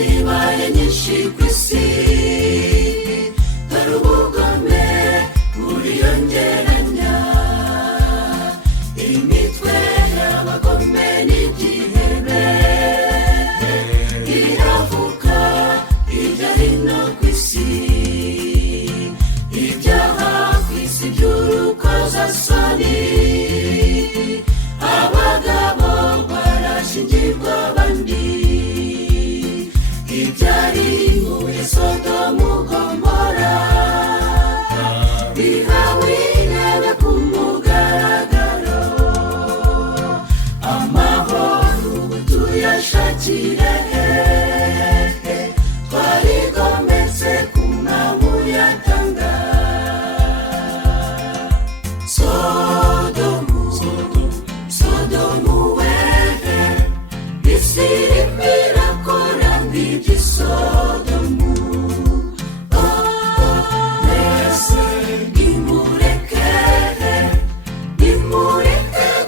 zibaye nyinshi ku isi, dore ubugome buriyongeranya, imitwe y'abagome n'ibyihebe iravuka hirya hino ku isi, ibyaha ku isi by'urukozasoni, abagabo barashyingirwa abandi, ibyari muri Sodomu Gomora bihawe intebe ku mugaragaro, amahoro ubu tuyashakire hehe, twarigometse ku mwami uyatanga. Sodomu wehe, isi irimo irakora nk'iby'isodomu, mbese nimureke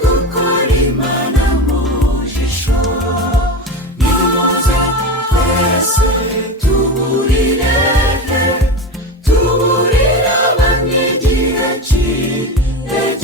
gukora Imana mu jisho, nimuze twese tuburire abami igihe kiregereje.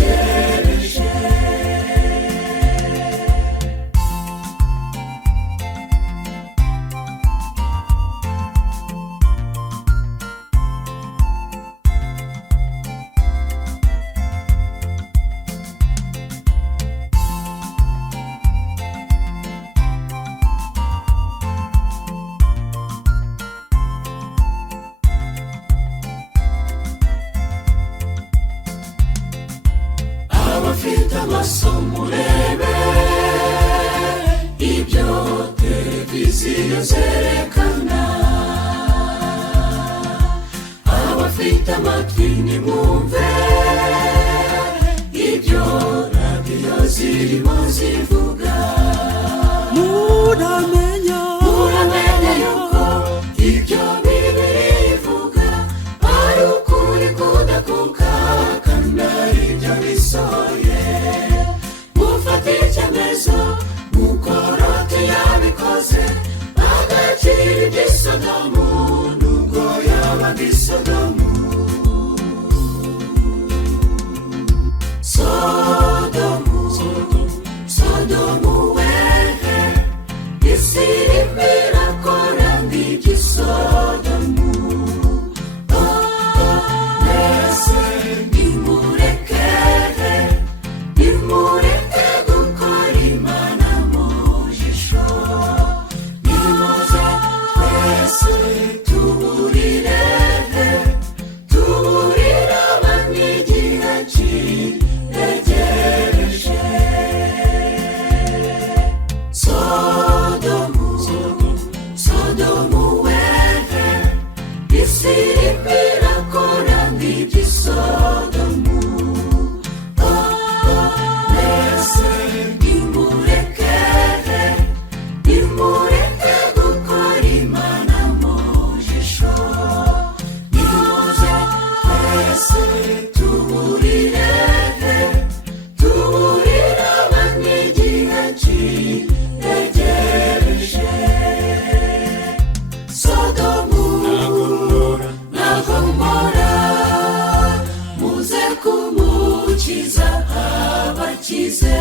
Abafite amaso murebe ibyo televiziyo zerekana, abafite amatwi nimwumve ibyo radiyo zirimo zivuga, muramenye yuko ibyo Bibiliya ivuga ari ukuri kudakuka kandi ari ibyo bisohoye. Mufate icyemezo nk'uko Loti yabikoze, agacira iby'isodomu nubwo yabaga isodomu. Sodomu wehe, isi irimo irakora nk'iby'isodomu, mbese nimureke gukora Imana mu jisho, nimuze twese tuburire abami igihe kiregereje. Sodomu wehe, isi irimo irakora nk'iby'isodomu, mbese nimureke gukora Imana mu jisho, nimuze twese tuburire abami igihe kiregereje. Sodomu na Gomora, muze kumukiza abakize.